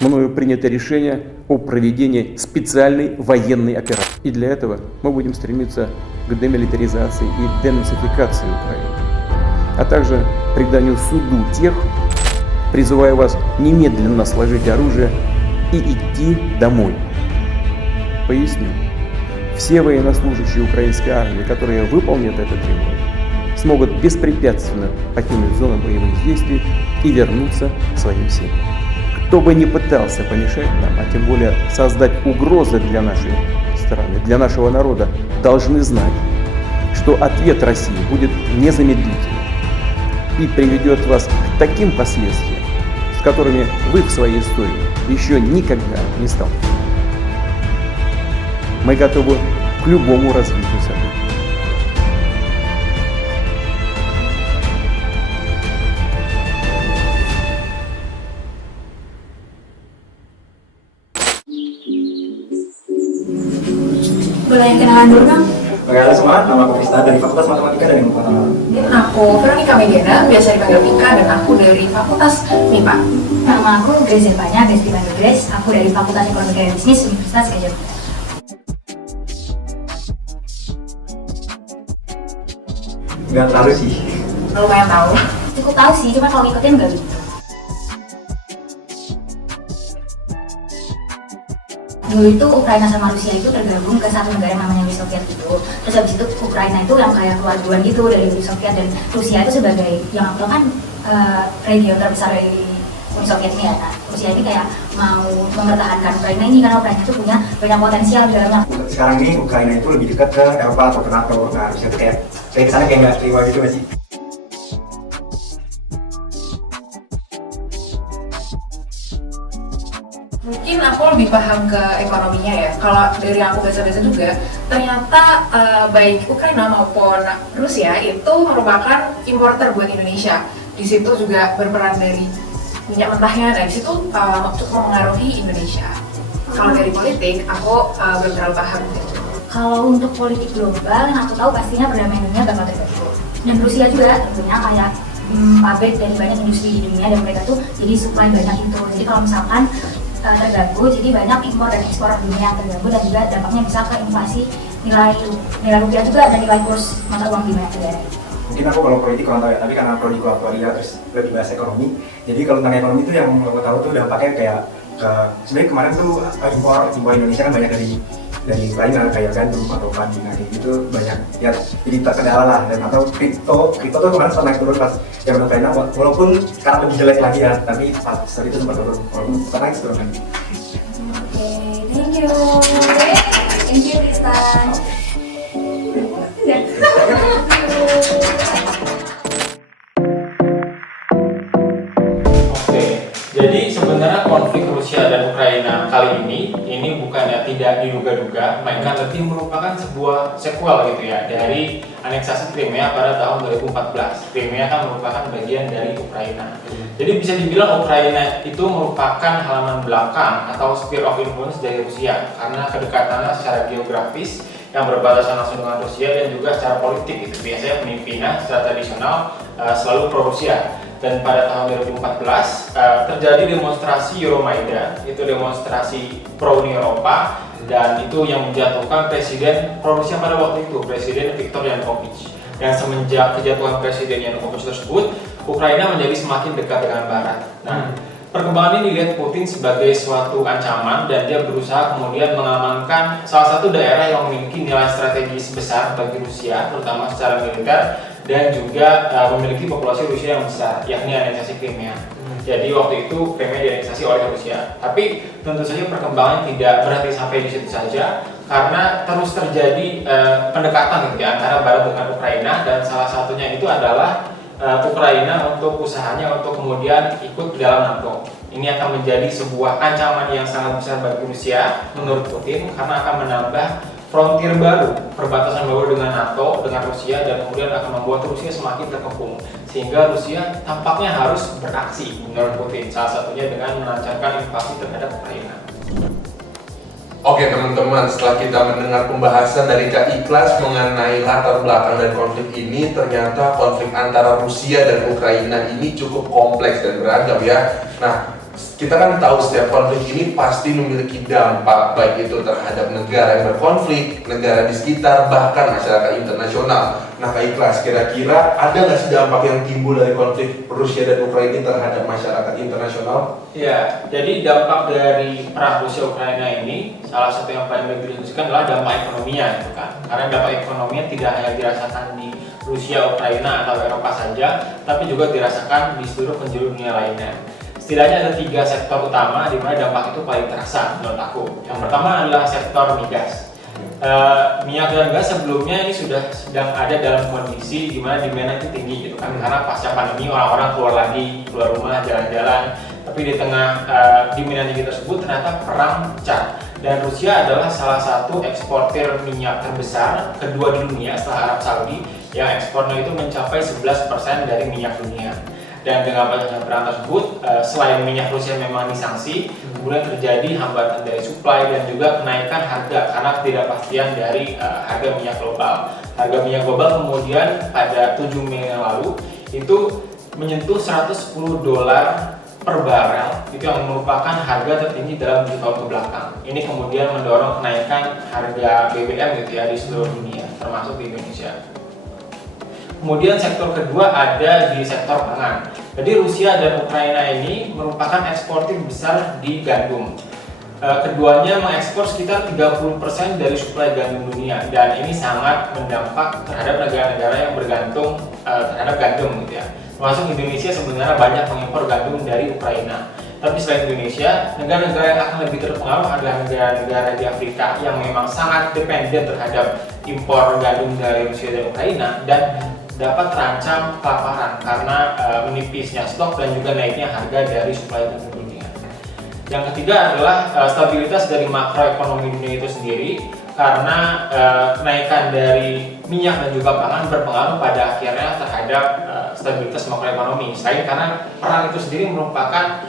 мною принято решение о проведении специальной военной операции. И для этого мы будем стремиться к демилитаризации и денацификации Украины, а также преданию суду тех, призывая вас немедленно сложить оружие и идти домой. Поясню. Все военнослужащие украинской армии, которые выполнят это требование, смогут беспрепятственно покинуть зону боевых действий и вернуться к своим семьям. Кто бы ни пытался помешать нам, а тем более создать угрозы для нашей страны, для нашего народа, должны знать, что ответ России будет незамедлительным и приведет вас к таким последствиям, с которыми вы в своей истории еще никогда не сталкивались. Мы готовы к любому развитию событий. Boleh kenalan dulu dong? Perkenalkan semua, nama aku Krista dari Fakultas Matematika dan Ilmu Pengetahuan. Aku Veronica Mediana, biasa dipanggil Vika, dan aku dari Fakultas MIPA. Nama aku Grace Zervanya, biasa dipanggil Grace. Aku dari Fakultas Ekonomi dan Bisnis Universitas Gadjah Mada. Nggak terlalu sih. Lumayan tahu. Cukup tahu sih, cuma kalau ngikutin nggak gitu. Dulu itu Ukraina sama Rusia itu tergabung ke satu negara namanya Uni Soviet gitu. Terus habis itu Ukraina itu yang kayak keluar duluan gitu dari Uni Soviet, dan Rusia itu sebagai yang aku tahu kan region terbesar dari Uni Soviet ini ya. Nah, Rusia ini kayak mau mempertahankan Ukraina ini karena Ukraina itu punya banyak potensial di dalamnya. Sekarang ini Ukraina itu lebih dekat ke Eropa atau ke NATO. Nah, Rusia itu kayak kesana kayak nggak terima gitu nggak sih? Mungkin aku lebih paham ke ekonominya ya. Kalau dari yang aku baca-baca juga, ternyata baik Ukraina maupun Rusia itu merupakan importer buat Indonesia. Di situ juga berperan dari minyak mentahnya, dan di situ cukup mempengaruhi Indonesia. Kalau dari politik, aku belum terlalu paham. Kalau untuk politik global, yang aku tahu pastinya perdamaian dunia bakal terganggu. Dan Rusia juga tentunya kayak pabrik dari banyak industri di dunia, dan mereka tuh jadi supply banyak itu. Jadi kalau misalkan terganggu, jadi banyak impor dan ekspor dunia yang terganggu, dan juga dampaknya bisa ke inflasi, nilai rupiah juga, dan nilai kurs mata uang di banyak negara. Mungkin aku kalau politik kurang tahu ya, tapi karena prodi kuliah terus lebih bahas ekonomi. Jadi kalau tentang ekonomi itu yang aku tahu tuh dampaknya kayak ke sebenarnya kemarin tuh impor Indonesia kan banyak dari Ukraina kayak gandum atau padi, nah gitu banyak ya, jadi terkendala lah. Dan atau kripto tuh kemarin sempat naik turun pas zaman Ukraina, walaupun sekarang lebih jelek lagi ya, tapi pas itu sempat turun, walaupun sempat naik turun lagi. Oke, thank you. Thank you, Tristan. Jadi sebenarnya konflik Rusia dan Ukraina kali ini bukannya tidak diduga-duga, melainkan lebih merupakan sebuah sequel gitu ya dari aneksasi Crimea pada tahun 2014. Crimea kan merupakan bagian dari Ukraina. Jadi bisa dibilang Ukraina itu merupakan halaman belakang atau sphere of influence dari Rusia karena kedekatannya secara geografis yang berbatasan langsung dengan Rusia, dan juga secara politik gitu. Biasanya pemimpinnya secara tradisional selalu pro-Rusia. Dan pada tahun 2014 terjadi demonstrasi Euromaidan, itu demonstrasi pro-Uni Eropa, dan itu yang menjatuhkan presiden pro-Rusia pada waktu itu, Presiden Viktor Yanukovych. Dan semenjak kejatuhan Presiden Yanukovych tersebut, Ukraina menjadi semakin dekat dengan Barat. Nah, perkembangan ini dilihat Putin sebagai suatu ancaman, dan dia berusaha kemudian mengamankan salah satu daerah yang memiliki nilai strategis besar bagi Rusia, terutama secara militer, dan juga memiliki populasi Rusia yang besar, yakni aneksasi Crimea. Jadi waktu itu Crimea dianeksasi oleh Rusia. Tapi tentu saja perkembangan tidak berhenti sampai di situ saja, karena terus terjadi pendekatan gitu ya, antara Barat dengan Ukraina, dan salah satunya itu adalah Ukraina untuk usahanya untuk kemudian ikut ke dalam NATO. Ini akan menjadi sebuah ancaman yang sangat besar bagi Rusia menurut Putin, karena akan menambah frontier baru, perbatasan baru dengan NATO, dengan Rusia, dan kemudian akan membuat Rusia semakin terkepung, sehingga Rusia tampaknya harus beraksi menurut Putin, salah satunya dengan melancarkan invasi terhadap Ukraina. Oke teman-teman, setelah kita mendengar pembahasan dari Kak Ikhlas mengenai latar belakang dari konflik ini, ternyata konflik antara Rusia dan Ukraina ini cukup kompleks dan beragam ya. Nah, kita kan tahu setiap konflik ini pasti memiliki dampak, baik itu terhadap negara yang berkonflik, negara di sekitar, bahkan masyarakat internasional. Nah, Kak Ikhlas, kira-kira ada nggak sih dampak yang timbul dari konflik Rusia dan Ukraina terhadap masyarakat internasional? Ya, jadi dampak dari perang Rusia-Ukraina ini salah satu yang paling didiskusikan adalah dampak ekonominya, gitu kan? Karena dampak ekonominya tidak hanya dirasakan di Rusia, Ukraina atau Eropa saja, tapi juga dirasakan di seluruh penjuru dunia lainnya. Setidaknya ada 3 sektor utama di mana dampak itu paling terasa menurut aku. Yang pertama adalah sektor migas. Minyak dan gas sebelumnya ini sudah sedang ada dalam kondisi di mana demand itu tinggi gitu kan, karena pasca pandemi orang-orang keluar rumah jalan-jalan, tapi di tengah demand yang tinggi tersebut ternyata perang pecah dan Rusia adalah salah satu eksportir minyak terbesar kedua di dunia setelah Arab Saudi yang ekspornya itu mencapai 11% dari minyak dunia. Dan dengan banyaknya perang tersebut, selain minyak Rusia memang disanksi, kemudian terjadi hambatan dari supply dan juga kenaikan harga karena ketidakpastian dari harga minyak global. Harga minyak global kemudian pada 7 Mei yang lalu itu menyentuh $110 per barel, itu yang merupakan harga tertinggi dalam 7 tahun kebelakang. Ini kemudian mendorong kenaikan harga BBM gitu ya di seluruh dunia, termasuk di Indonesia. Kemudian sektor kedua ada di sektor pangan. Jadi Rusia dan Ukraina ini merupakan eksportir besar di gandum. Keduanya mengekspor sekitar 30% dari suplai gandum dunia dan ini sangat berdampak terhadap negara-negara yang bergantung terhadap gandum gitu ya. Termasuk Indonesia sebenarnya banyak mengimpor gandum dari Ukraina. Tapi selain Indonesia, negara-negara yang akan lebih terpengaruh adalah negara-negara di Afrika yang memang sangat dependen terhadap impor gandum dari Rusia dan Ukraina dan dapat terancam kelaparan karena menipisnya stok dan juga naiknya harga dari suplai gandum dunia. Yang ketiga adalah stabilitas dari makroekonomi dunia itu sendiri karena kenaikan dari minyak dan juga pangan berpengaruh pada akhirnya terhadap stabilitas makroekonomi. Selain karena perang itu sendiri merupakan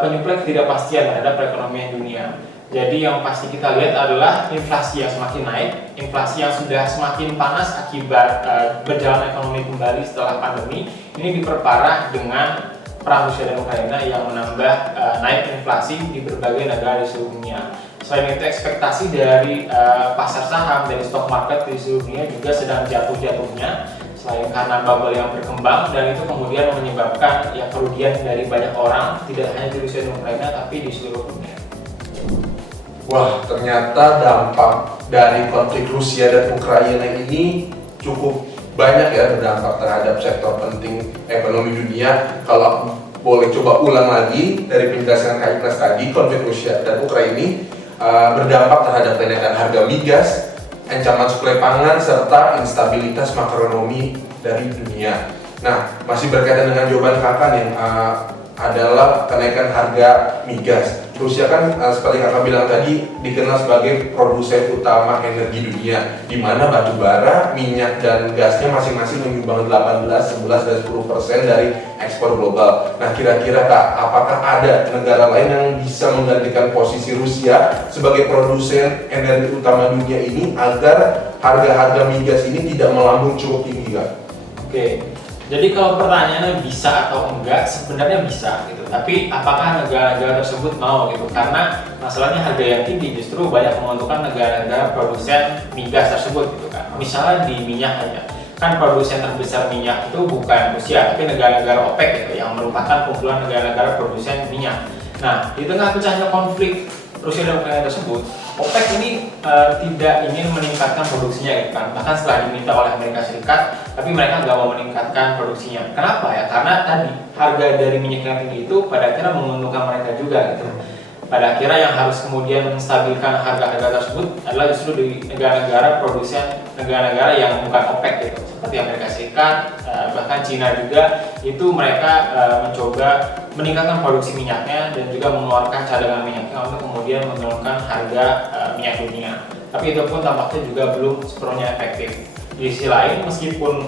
penyuplai ketidakpastian terhadap perekonomian dunia. Jadi yang pasti kita lihat adalah inflasi yang semakin naik, inflasi yang sudah semakin panas akibat berjalan ekonomi kembali setelah pandemi, ini diperparah dengan perang Rusia dan Ukraina yang menambah naik inflasi di berbagai negara di seluruh dunia. Selain itu ekspektasi dari pasar saham, dari stock market di seluruh dunia juga sedang jatuh-jatuhnya selain karena bubble yang berkembang dan itu kemudian menyebabkan ya kerugian dari banyak orang tidak hanya di Rusia dan Ukraina tapi di seluruh dunia. Wah, ternyata dampak dari konflik Rusia dan Ukraina ini cukup banyak ya berdampak terhadap sektor penting ekonomi dunia. Kalau aku boleh coba ulang lagi dari penjelasan Kak Ikhlas tadi, konflik Rusia dan Ukraina ini berdampak terhadap kenaikan harga migas, ancaman suplai pangan, serta instabilitas makroekonomi dari dunia. Nah, masih berkaitan dengan jawaban kakak nih, adalah kenaikan harga migas. Rusia kan seperti kakak bilang tadi dikenal sebagai produsen utama energi dunia, di mana batu bara, minyak dan gasnya masing-masing menyumbang 18, 11 dan 10% dari ekspor global. Nah, kira-kira Kak, apakah ada negara lain yang bisa menggantikan posisi Rusia sebagai produsen energi utama dunia ini agar harga-harga migas ini tidak melambung cukup tinggi, Kak? Oke. Jadi kalau pertanyaannya bisa atau enggak, sebenarnya bisa gitu. Tapi apakah negara-negara tersebut mau gitu? Karena masalahnya harga yang tinggi justru banyak menguntungkan negara-negara produsen migas tersebut gitu kan. Misalnya di minyak aja, kan produsen terbesar minyak itu bukan Rusia, tapi negara-negara OPEC gitu, yang merupakan kumpulan negara-negara produsen minyak. Nah, di tengah pecahnya konflik Rusia dan Ukraina tersebut, OPEC ini tidak ingin meningkatkan produksinya gitu kan. Bahkan setelah diminta oleh Amerika Serikat, tapi mereka nggak mau meningkatkan produksinya. Kenapa ya? Karena tadi harga dari minyak yang tinggi itu pada akhirnya menguntungkan mereka juga gitu. Pada akhirnya yang harus kemudian menstabilkan harga-harga tersebut adalah justru di negara-negara produsen, negara-negara yang bukan OPEC gitu, seperti Amerika Serikat, bahkan Cina juga. Itu mereka mencoba meningkatkan produksi minyaknya dan juga mengeluarkan cadangan minyaknya untuk kemudian menurunkan harga minyak dunia. Tapi itu pun tampaknya juga belum sepenuhnya efektif. Di sisi lain, meskipun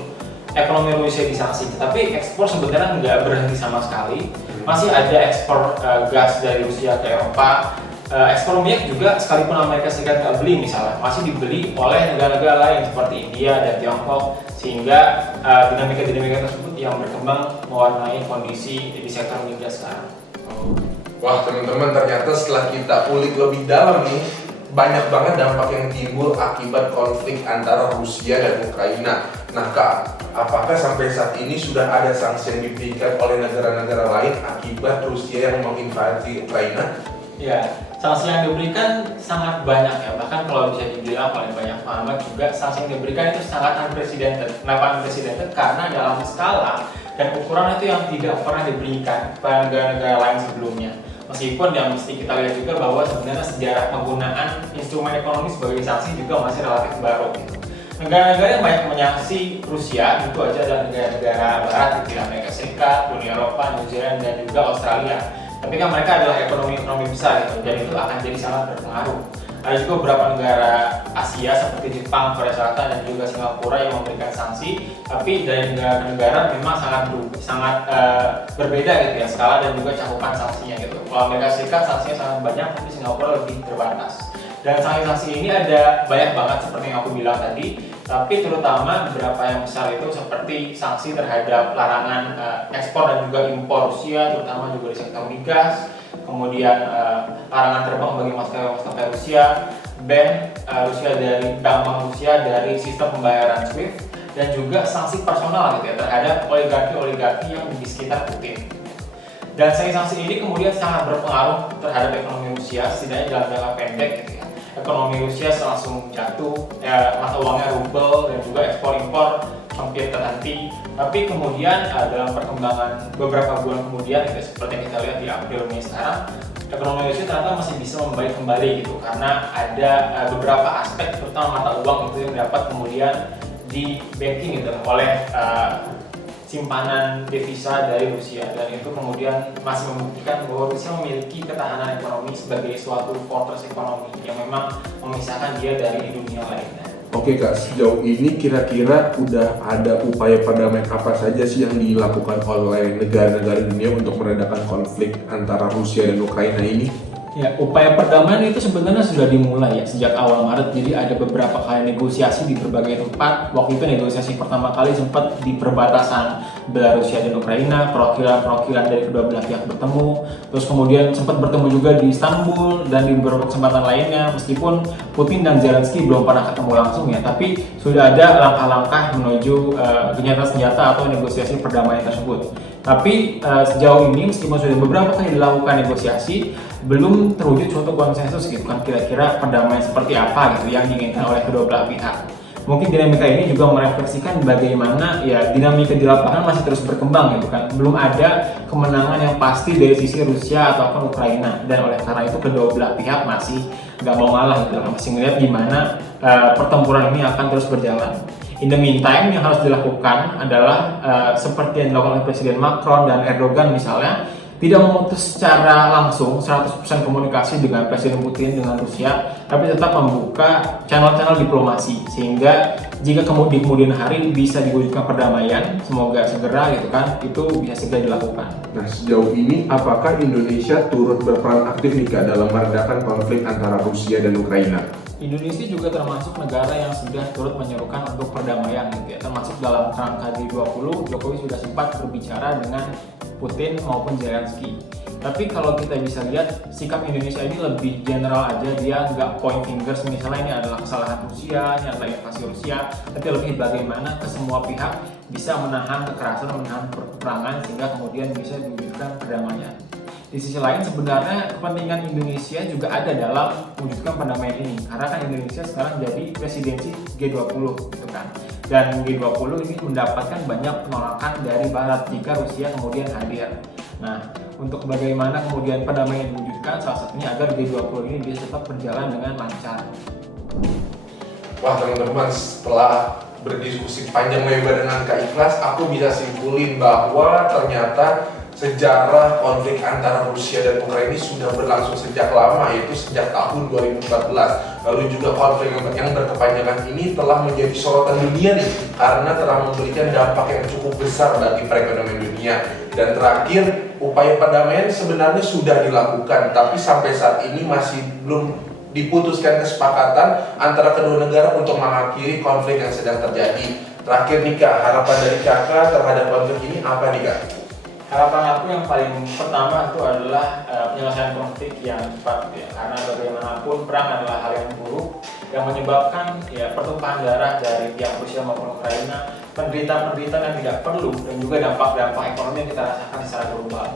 ekonomi Rusia disanksi, tapi ekspor sebenarnya nggak berhenti sama sekali. Masih ada ekspor gas dari Rusia ke Eropa. Ekspor minyak juga sekalipun Amerika Serikat nggak beli misalnya, masih dibeli oleh negara-negara lain seperti India dan Tiongkok, sehingga dinamika-dinamika tersebut yang berkembang mewarnai kondisi di sektor migas sekarang. Wah teman-teman, ternyata setelah kita ulik lebih dalam nih, banyak banget dampak yang timbul akibat konflik antara Rusia dan Ukraina. Nah Kak, apakah sampai saat ini sudah ada sanksi yang diberikan oleh negara-negara lain akibat Rusia yang menginvasi Ukraina? Ya, sanksi yang diberikan sangat banyak ya, bahkan kalau bisa dibilang paling banyak banget juga sanksi yang diberikan itu sangat unprecedented. Kenapa unprecedented? Karena dalam skala dan ukuran itu yang tidak pernah diberikan pada negara-negara lain sebelumnya. Meskipun yang mesti kita lihat juga bahwa sebenarnya sejarah penggunaan instrumen ekonomi sebagai sanksi juga masih relatif baru gitu. Negara-negara yang banyak menyanksi Rusia itu aja adalah negara-negara barat seperti Amerika Serikat, Uni Eropa, New Zealand dan juga Australia. Tapi kan mereka adalah ekonomi besar gitu, dan itu akan jadi sangat berpengaruh. Ada juga beberapa negara Asia seperti Jepang, Korea Selatan dan juga Singapura yang memberikan sanksi, tapi dari negara ke negara memang sangat berbeda gitu ya skala dan juga cakupan sanksinya gitu. Kalau Amerika Serikat sanksinya sangat banyak, tapi Singapura lebih terbatas. Dan sanksi-sanksi ini ada banyak banget seperti yang aku bilang tadi, tapi terutama beberapa yang besar itu seperti sanksi terhadap larangan ekspor dan juga impor Rusia, terutama juga di sektor migas, kemudian larangan terbang bagi maskapai Rusia, ban Rusia dari bank Rusia dari sistem pembayaran SWIFT, dan juga sanksi personal gitu ya terhadap oligarki yang di sekitar Putin. Dan sanksi-sanksi ini kemudian sangat berpengaruh terhadap ekonomi Rusia, setidaknya dalam jangka pendek gitu ya. Ekonomi Rusia langsung jatuh, mata uangnya rubel dan juga ekspor-impor hampir terhenti. Tapi kemudian dalam perkembangan beberapa bulan kemudian, gitu, seperti yang kita lihat di April ini sekarang, ekonomi Rusia ternyata masih bisa membaik kembali gitu, karena ada beberapa aspek terutama mata uang itu yang dapat kemudian di banking gitu oleh simpanan devisa dari Rusia, dan itu kemudian masih membuktikan bahwa Rusia memiliki ketahanan ekonomi sebagai suatu fortress ekonomi yang memang memisahkan dia dari dunia lainnya. Oke Kak, sejauh ini kira-kira udah ada upaya perdamaian apa saja sih yang dilakukan oleh negara-negara dunia untuk meredakan konflik antara Rusia dan Ukraina ini? Ya, upaya perdamaian itu sebenarnya sudah dimulai ya sejak awal Maret. Jadi ada beberapa kali negosiasi di berbagai tempat. Waktu itu negosiasi pertama kali sempat di perbatasan Belarusia dan Ukraina, perwakilan dari kedua belah pihak bertemu. Terus kemudian sempat bertemu juga di Istanbul dan di beberapa kesempatan lainnya. Meskipun Putin dan Zelensky belum pernah ketemu langsung ya, tapi sudah ada langkah-langkah menuju gencatan senjata atau negosiasi perdamaian tersebut. Tapi sejauh ini meskipun sudah beberapa kali dilakukan negosiasi, belum terwujud suatu konsensus gitu kan, kira-kira perdamaian seperti apa gitu yang diinginkan oleh kedua belah pihak. Mungkin dinamika ini juga merefleksikan bagaimana ya dinamika di lapangan masih terus berkembang gitu kan. Belum ada kemenangan yang pasti dari sisi Rusia ataupun Ukraina, dan oleh karena itu kedua belah pihak masih nggak mau ngalah gitu kan, masih melihat gimana pertempuran ini akan terus berjalan. In the meantime, yang harus dilakukan adalah seperti yang dilakukan oleh Presiden Macron dan Erdogan misalnya, tidak memutus secara langsung 100% komunikasi dengan Presiden Putin dengan Rusia, tapi tetap membuka channel-channel diplomasi sehingga jika kemudian hari bisa diwujudkan perdamaian, semoga segera gitu kan, itu bisa segera dilakukan. Nah sejauh ini apakah Indonesia turut berperan aktif nih Kak dalam meredakan konflik antara Rusia dan Ukraina? Indonesia juga termasuk negara yang sudah turut menyerukan untuk perdamaian gitu ya, termasuk dalam kerangka G20, Jokowi sudah sempat berbicara dengan Putin maupun Zelensky. Tapi kalau kita bisa lihat sikap Indonesia ini lebih general aja, dia nggak point fingers misalnya ini adalah kesalahan Rusia, ini adalah invasi Rusia, tapi lebih bagaimana ke semua pihak bisa menahan kekerasan, menahan peperangan sehingga kemudian bisa diwujudkan perdamaian. Di sisi lain sebenarnya kepentingan Indonesia juga ada dalam mewujudkan perdamaian ini, karena kan Indonesia sekarang jadi presidensi G20 gitu kan, dan G20 ini mendapatkan banyak penolakan dari Barat jika Rusia kemudian hadir. Nah, untuk bagaimana kemudian perdamaian diwujudkan, salah satunya agar G20 ini bisa tetap berjalan dengan lancar. Wah teman-teman, setelah berdiskusi panjang lebar dengan Kak Ikhlas, aku bisa simpulin bahwa ternyata sejarah konflik antara Rusia dan Ukraina ini sudah berlangsung sejak lama, yaitu sejak tahun 2014. Lalu juga konflik yang berkepanjangan ini telah menjadi sorotan dunia nih, karena telah memberikan dampak yang cukup besar bagi perekonomian dunia. Dan terakhir, upaya perdamaian sebenarnya sudah dilakukan, tapi sampai saat ini masih belum diputuskan kesepakatan antara kedua negara untuk mengakhiri konflik yang sedang terjadi. Terakhir nih Kak, harapan dari Kakak terhadap konflik ini apa nih Kak? Harapan aku yang paling pertama itu adalah penyelesaian konflik yang cepat ya, karena bagaimanapun perang adalah hal yang buruk yang menyebabkan ya pertumpahan darah dari pihak Rusia maupun Ukraina, penderitaan yang tidak perlu, dan juga dampak-dampak ekonomi yang kita rasakan secara global.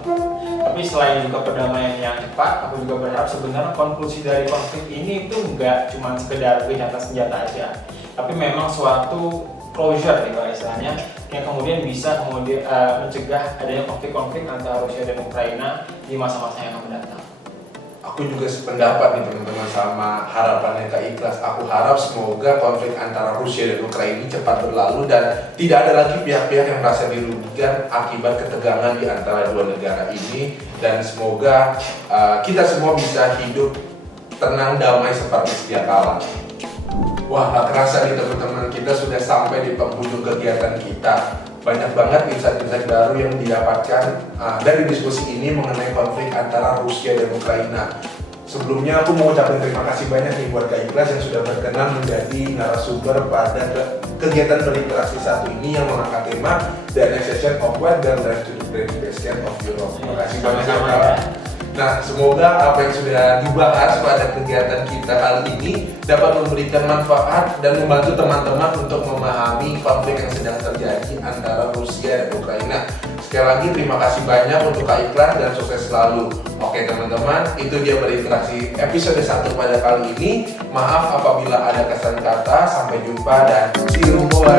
Tapi selain juga perdamaian yang cepat, aku juga berharap sebenarnya konklusi dari konflik ini itu nggak cuma sekedar gencatan senjata aja, tapi memang suatu closure nih kalau istilahnya, yang kemudian bisa mencegah adanya konflik-konflik antara Rusia dan Ukraina di masa-masa yang akan mendatang. Aku juga sependapat nih teman-teman sama harapannya Kak Ikhlas. Aku harap semoga konflik antara Rusia dan Ukraina ini cepat berlalu dan tidak ada lagi pihak-pihak yang merasa dirugikan akibat ketegangan di antara dua negara ini, dan semoga kita semua bisa hidup tenang damai seperti sedia kala. Wah, gak kerasa nih teman-teman, kita sudah sampai di penghujung kegiatan kita. Banyak banget insight-insight baru yang didapatkan dari diskusi ini mengenai konflik antara Rusia dan Ukraina. Sebelumnya aku mau ucapin terima kasih banyak nih buat Kak Ikhlas yang sudah berkenan menjadi narasumber pada kegiatan berinteraksi satu ini yang mengangkat tema The Annexation of What Then Led to the Great Invasion of Europe. Terima kasih banyak ya. Nah, semoga apa yang sudah dibahas pada kegiatan kita kali ini dapat memberikan manfaat dan membantu teman-teman untuk memahami konflik yang sedang terjadi antara Rusia dan Ukraina. Sekali lagi terima kasih banyak untuk Kak Ikhlas dan sukses selalu. Oke teman-teman, itu dia berinteraksi episode 1 pada kali ini. Maaf apabila ada kesan kata, sampai jumpa dan see you, bye.